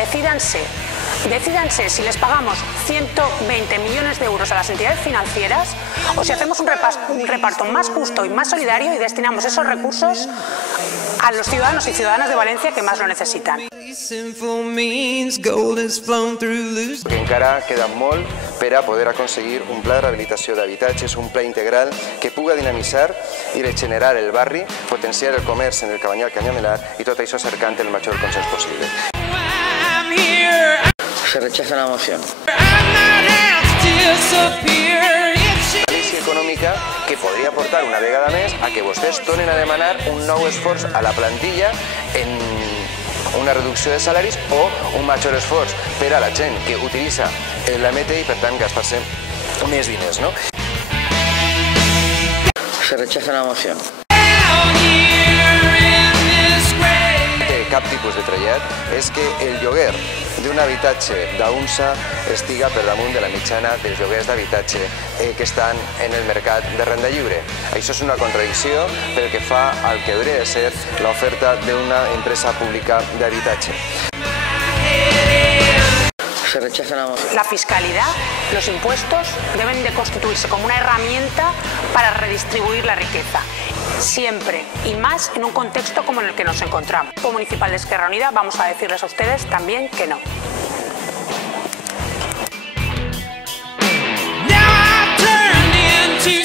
Decídanse si les pagamos 120 millones de euros a las entidades financieras o si hacemos un reparto más justo y más solidario y destinamos esos recursos a los ciudadanos y ciudadanas de Valencia que más lo necesitan. Que encara queda molt per a poder aconseguir un pla de rehabilitació d'habitatges, un pla integral que puga dinamitzar i regenerar el barri, potenciar el comerç en el Cabanyal Canyamelar i tot això cercant el major consens possible. Se rechaza la moción. Anàlisi econòmica que podria portar una vegada més a que vostès tornin a demanar un nou esforç a la plantilla en una reducció de salaris o un major esforç per a la gent que utilitza l'MT i per tant gastar-se més diners, no? Se rechaza la moción. Cap tipus de trellat és que el lloguer d'un habitatge d'UNSA estiga per damunt de la mitjana dels lloguers d'habitatge que estan en el mercat de renda lliure. Això és una contradicció pel que fa al que hauria de ser l'oferta d'una empresa pública d'habitatge. Se rechaza la moción. La fiscalidad, los impuestos deben de constituirse como una herramienta para redistribuir la riqueza. Siempre y más en un contexto como en el que nos encontramos. Como municipal de Esquerra Unida vamos a decirles a ustedes también que no. Now I've turned into